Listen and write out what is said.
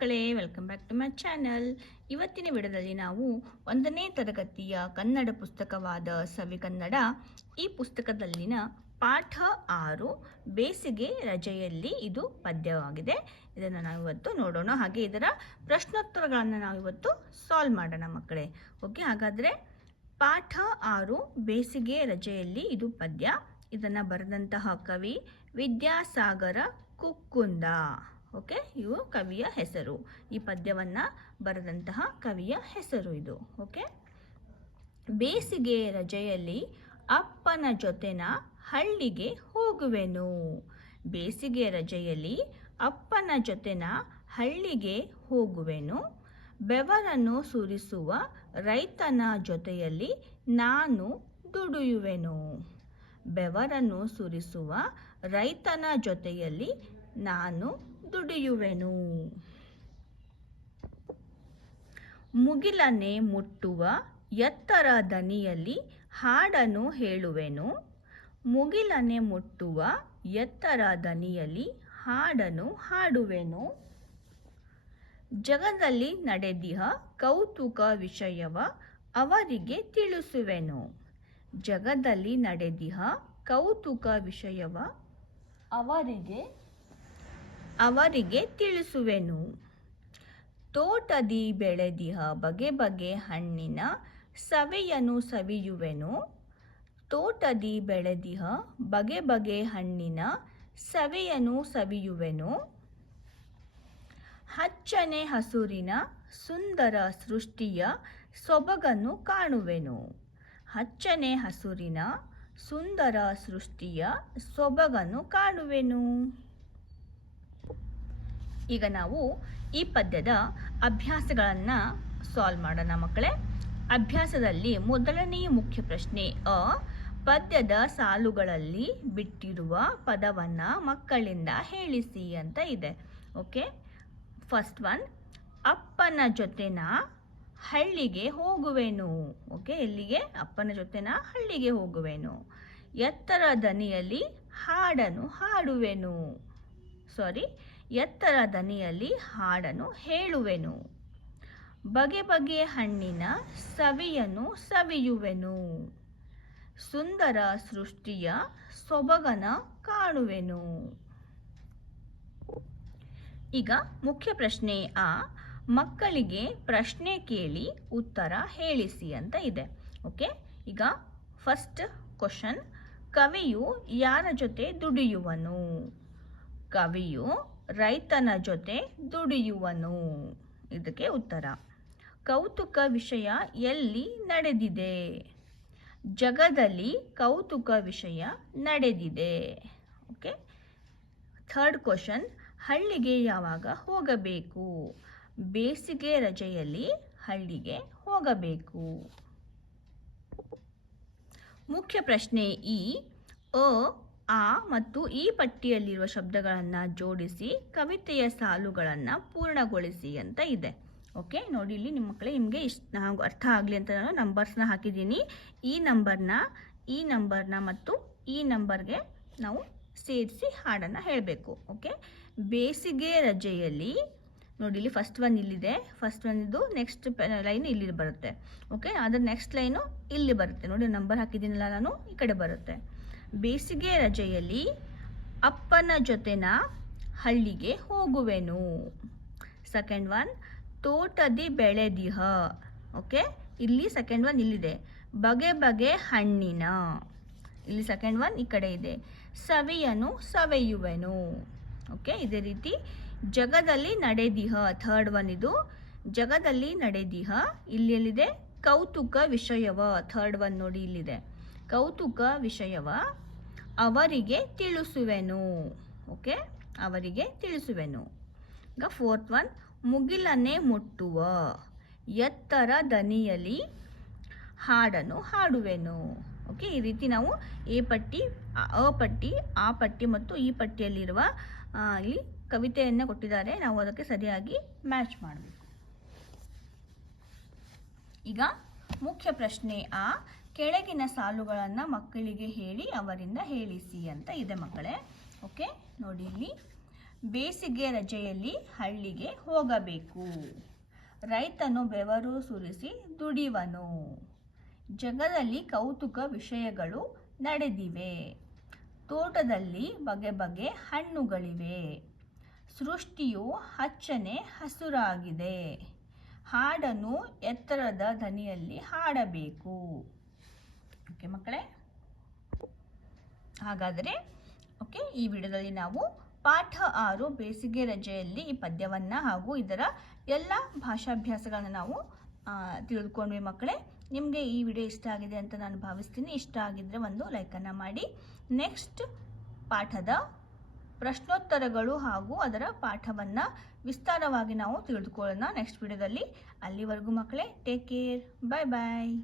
ಮಕ್ಕಳೇ, welcome back to my channel. ಇವತ್ತಿನ ವಿಡಿಯೋದಲ್ಲಿ ನಾವು 1ನೇ ತರಗತಿಯ ಕನ್ನಡ ಪುಸ್ತಕವಾದ ಸವಿಗನ್ನಡ ಈ ಪುಸ್ತಕದಲ್ಲಿನ ಪಾಠ 6 ಬೇಸಿಗೆ ರಜೆಯಲ್ಲಿ ಇದು ಪದ್ಯವಾಗಿದೆ. ಇದನ್ನು ನಾವು ಇವತ್ತು ನೋಡೋಣ. ಹಾಗೆ ಇದರ ಪ್ರಶ್ನೋತ್ತರಗಳನ್ನು ನಾವು ಇವತ್ತು ಸಾಲ್ವ್ ಮಾಡೋಣ ಮಕ್ಕಳೇ. ಓಕೆ, ಹಾಗಾದರೆ ಪಾಠ 6 ಬೇಸಿಗೆ ರಜೆಯಲ್ಲಿ ಇದು ಪದ್ಯ. ಇದನ್ನು ಬರೆದಂತಹ ಕವಿ ವಿದ್ಯಾಸಾಗರ ಕುಕ್ಕುಂದ. ಓಕೆ, ಇವು ಕವಿಯ ಹೆಸರು. ಈ ಪದ್ಯವನ್ನು ಬರೆದಂತಹ ಕವಿಯ ಹೆಸರು ಇದು. ಓಕೆ, ಬೇಸಿಗೆ ರಜೆಯಲ್ಲಿ ಅಪ್ಪನ ಜೊತೆನ ಹಳ್ಳಿಗೆ ಹೋಗುವೆನು. ಬೇಸಿಗೆ ರಜೆಯಲ್ಲಿ ಅಪ್ಪನ ಜೊತೆನ ಹಳ್ಳಿಗೆ ಹೋಗುವೆನು. ಬೆವರನ್ನು ಸುರಿಸುವ ರೈತನ ಜೊತೆಯಲ್ಲಿ ನಾನು ದುಡಿಯುವೆನು. ಬೆವರನ್ನು ಸುರಿಸುವ ರೈತನ ಜೊತೆಯಲ್ಲಿ ನಾನು ದುಡಿಯುವೆನು. ಮುಗಿಲನೆ ಮುಟ್ಟುವ ಎತ್ತರ ದನಿಯಲ್ಲಿ ಹಾಡನ್ನು ಹೇಳುವೆನು. ಮುಗಿಲನೆ ಮುಟ್ಟುವ ಎತ್ತರ ದನಿಯಲ್ಲಿ ಹಾಡನ್ನು ಹಾಡುವೆನು. ಜಗದಲ್ಲಿ ನಡೆದಿಹ ಕೌತುಕ ವಿಷಯವ ಅವರಿಗೆ ತಿಳಿಸುವೆನು. ಜಗದಲ್ಲಿ ನಡೆದಿಹ ಕೌತುಕ ವಿಷಯವ ಅವರಿಗೆ ತಿಳಿಸುವೆನು. ತೋಟದಿ ಬೆಳೆದಿಹ ಬಗೆ ಬಗೆ ಹಣ್ಣಿನ ಸವಿಯನ್ನು ಸವಿಯುವೆನು. ತೋಟದಿ ಬೆಳೆದಿಹ ಬಗೆ ಬಗೆ ಹಣ್ಣಿನ ಸವಿಯನ್ನು ಸವಿಯುವೆನು. ಹಚ್ಚನೆ ಹಸುರಿನ ಸುಂದರ ಸೃಷ್ಟಿಯ ಸೊಬಗನ್ನು ಕಾಣುವೆನು. ಹಚ್ಚನೆ ಹಸುರಿನ ಸುಂದರ ಸೃಷ್ಟಿಯ ಸೊಬಗನ್ನು ಕಾಣುವೆನು. ಈಗ ನಾವು ಈ ಪದ್ಯದ ಅಭ್ಯಾಸಗಳನ್ನು ಸಾಲ್ವ್ ಮಾಡೋಣ ಮಕ್ಕಳೇ. ಅಭ್ಯಾಸದಲ್ಲಿ ಮೊದಲನೆಯ ಮುಖ್ಯ ಪ್ರಶ್ನೆ ಪದ್ಯದ ಸಾಲುಗಳಲ್ಲಿ ಬಿಟ್ಟಿರುವ ಪದವನ್ನು ಮಕ್ಕಳಿಂದ ಹೇಳಿಸಿ ಅಂತ ಇದೆ. ಓಕೆ, ಫಸ್ಟ್ ಒನ್, ಅಪ್ಪನ ಜೊತೆನ ಹಳ್ಳಿಗೆ ಹೋಗುವೆನು. ಓಕೆ, ಎಲ್ಲಿಗೆ? ಅಪ್ಪನ ಜೊತೆನ ಹಳ್ಳಿಗೆ ಹೋಗುವೆನು. ಎತ್ತರ ದನಿಯಲ್ಲಿ ಹಾಡನ್ನು ಹಾಡುವೆನು. ಎತ್ತರ ದನಿಯಲ್ಲಿ ಹಾಡನ್ನು ಹೇಳುವೆನು. ಬಗೆ ಬಗೆಯ ಹಣ್ಣಿನ ಸವಿಯನ್ನು ಸವಿಯುವೆನು. ಸುಂದರ ಸೃಷ್ಟಿಯ ಸೊಬಗನ ಕಾಣುವೆನು. ಈಗ ಮುಖ್ಯ ಪ್ರಶ್ನೆ ಮಕ್ಕಳಿಗೆ ಪ್ರಶ್ನೆ ಕೇಳಿ ಉತ್ತರ ಹೇಳಿಸಿ ಅಂತ ಇದೆ. ಓಕೆ, ಈಗ ಫಸ್ಟ್ ಕ್ವಶನ್, ಕವಿಯು ಯಾರ ಜೊತೆ ದುಡಿಯುವನು? ಕವಿಯು ರೈತನ ಜೊತೆ ದುಡಿಯುವನು. ಇದಕ್ಕೆ ಉತ್ತರ. ಕೌತುಕ ವಿಷಯ ಎಲ್ಲಿ ನಡೆದಿದೆ? ಜಗದಲ್ಲಿ ಕೌತುಕ ವಿಷಯ ನಡೆದಿದೆ. ಓಕೆ, ಥರ್ಡ್ ಕ್ವಶನ್, ಹಳ್ಳಿಗೆ ಯಾವಾಗ ಹೋಗಬೇಕು? ಬೇಸಿಗೆ ರಜೆಯಲ್ಲಿ ಹಳ್ಳಿಗೆ ಹೋಗಬೇಕು. ಮುಖ್ಯ ಪ್ರಶ್ನೆ ಆ ಮತ್ತು ಈ ಪಟ್ಟಿಯಲ್ಲಿರುವ ಶಬ್ದಗಳನ್ನು ಜೋಡಿಸಿ ಕವಿತೆಯ ಸಾಲುಗಳನ್ನು ಪೂರ್ಣಗೊಳಿಸಿ ಅಂತ ಇದೆ. ಓಕೆ, ನೋಡಿ ಇಲ್ಲಿ ನಿಮ್ಮ ಮಕ್ಕಳೇ, ನಿಮಗೆ ನಾವು ಅರ್ಥ ಆಗಲಿ ಅಂತ ನಾನು ನಂಬರ್ಸ್ನ ಹಾಕಿದ್ದೀನಿ. ಈ ನಂಬರ್ನ ಮತ್ತು ಈ ನಂಬರ್ಗೆ ನಾವು ಸೇರಿಸಿ ಹಾಡನ್ನು ಹೇಳಬೇಕು. ಓಕೆ, ಬೇಸಿಗೆ ರಜೆಯಲ್ಲಿ ನೋಡಿ, ಇಲ್ಲಿ ಫಸ್ಟ್ ಒನ್ ಇಲ್ಲಿದೆ. ಫಸ್ಟ್ ಒನ್ ಇದು, ನೆಕ್ಸ್ಟ್ ಲೈನ್ ಇಲ್ಲಿ ಬರುತ್ತೆ. ಓಕೆ, ಅದರ ನೆಕ್ಸ್ಟ್ ಲೈನು ಇಲ್ಲಿ ಬರುತ್ತೆ. ನೋಡಿ, ನಂಬರ್ ಹಾಕಿದ್ದೀನಲ್ಲ ನಾನು, ಈ ಕಡೆ ಬರುತ್ತೆ. ಬೇಸಿಗೆ ರಜೆಯಲ್ಲಿ ಅಪ್ಪನ ಜೊತೆನ ಹಳ್ಳಿಗೆ ಹೋಗುವೆನು. ಸೆಕೆಂಡ್ ಒನ್, ತೋಟದಿ ಬೆಳೆದಿಹ. ಓಕೆ, ಇಲ್ಲಿ ಸೆಕೆಂಡ್ ಒನ್ ಇಲ್ಲಿದೆ. ಬಗೆ ಬಗೆ ಹಣ್ಣಿನ, ಇಲ್ಲಿ ಸೆಕೆಂಡ್ ಒನ್ ಈ ಕಡೆ ಇದೆ. ಸವಿಯನ್ನು ಸವೆಯುವೆನು. ಓಕೆ, ಇದೇ ರೀತಿ ಜಗದಲ್ಲಿ ನಡೆದಿಹ, ಥರ್ಡ್ ಒನ್ ಇದು. ಜಗದಲ್ಲಿ ನಡೆದಿಹ, ಇಲ್ಲಿ ಎಲ್ಲಿದೆ? ಕೌತುಕ ವಿಷಯವ, ಥರ್ಡ್ ಒನ್ ನೋಡಿ ಇಲ್ಲಿದೆ. ಕೌತುಕ ವಿಷಯವ ಅವರಿಗೆ ತಿಳಿಸುವೆನು. ಓಕೆ, ಅವರಿಗೆ ತಿಳಿಸುವೆನು. ಈಗ ಫೋರ್ತ್ ಒನ್, ಮುಗಿಲನೆ ಮುಟ್ಟುವ ಎತ್ತರ ದನಿಯಲ್ಲಿ ಹಾಡನ್ನು ಹಾಡುವೆನು. ಓಕೆ, ಈ ರೀತಿ ನಾವು ಪಟ್ಟಿ, ಪಟ್ಟಿ, ಆ ಪಟ್ಟಿ ಮತ್ತು ಈ ಪಟ್ಟಿಯಲ್ಲಿರುವ ಇಲ್ಲಿ ಕವಿತೆಯನ್ನು ಕೊಟ್ಟಿದ್ದಾರೆ. ನಾವು ಅದಕ್ಕೆ ಸರಿಯಾಗಿ ಮ್ಯಾಚ್ ಮಾಡಬೇಕು. ಈಗ ಮುಖ್ಯ ಪ್ರಶ್ನೆ ಕೆಳಗಿನ ಸಾಲುಗಳನ್ನು ಮಕ್ಕಳಿಗೆ ಹೇಳಿ ಅವರಿಂದ ಹೇಳಿಸಿ ಅಂತ ಇದೆ ಮಕ್ಕಳೇ. ಓಕೆ, ನೋಡಿ ಇಲ್ಲಿ ಬೇಸಿಗೆ ರಜೆಯಲ್ಲಿ ಹಳ್ಳಿಗೆ ಹೋಗಬೇಕು. ರೈತನು ಬೆವರು ಸುರಿಸಿ ದುಡಿವನು. ಜಗದಲ್ಲಿ ಕೌತುಕ ವಿಷಯಗಳು ನಡೆದಿವೆ. ತೋಟದಲ್ಲಿ ಬಗೆ ಬಗೆ ಹಣ್ಣುಗಳಿವೆ. ಸೃಷ್ಟಿಯು ಹಚ್ಚನೆ ಹಸುರಾಗಿದೆ. ಹಾಡನ್ನು ಎತ್ತರದ ಧ್ವನಿಯಲ್ಲಿ ಹಾಡಬೇಕು. ಓಕೆ ಮಕ್ಕಳೇ, ಹಾಗಾದರೆ ಈ ವಿಡಿಯೋದಲ್ಲಿ ನಾವು ಪಾಠ 6 ಬೇಸಿಗೆ ರಜೆಯಲ್ಲಿ ಈ ಪದ್ಯವನ್ನು ಹಾಗೂ ಇದರ ಎಲ್ಲ ಭಾಷಾಭ್ಯಾಸಗಳನ್ನು ನಾವು ತಿಳಿದುಕೊಂಡ್ವಿ ಮಕ್ಕಳೇ. ನಿಮಗೆ ಈ ವಿಡಿಯೋ ಇಷ್ಟ ಆಗಿದೆ ಅಂತ ನಾನು ಭಾವಿಸ್ತೀನಿ. ಇಷ್ಟ ಆಗಿದ್ದರೆ ಒಂದು ಲೈಕನ್ನು ಮಾಡಿ. ನೆಕ್ಸ್ಟ್ ಪಾಠದ ಪ್ರಶ್ನೋತ್ತರಗಳು ಹಾಗೂ ಅದರ ಪಾಠವನ್ನು ವಿಸ್ತಾರವಾಗಿ ನಾವು ತಿಳಿದುಕೊಳ್ಳೋಣ ನೆಕ್ಸ್ಟ್ ವಿಡಿಯೋದಲ್ಲಿ. ಅಲ್ಲಿವರೆಗೂ ಮಕ್ಕಳೇ ಟೇಕ್ ಕೇರ್, ಬಾಯ್ ಬಾಯ್.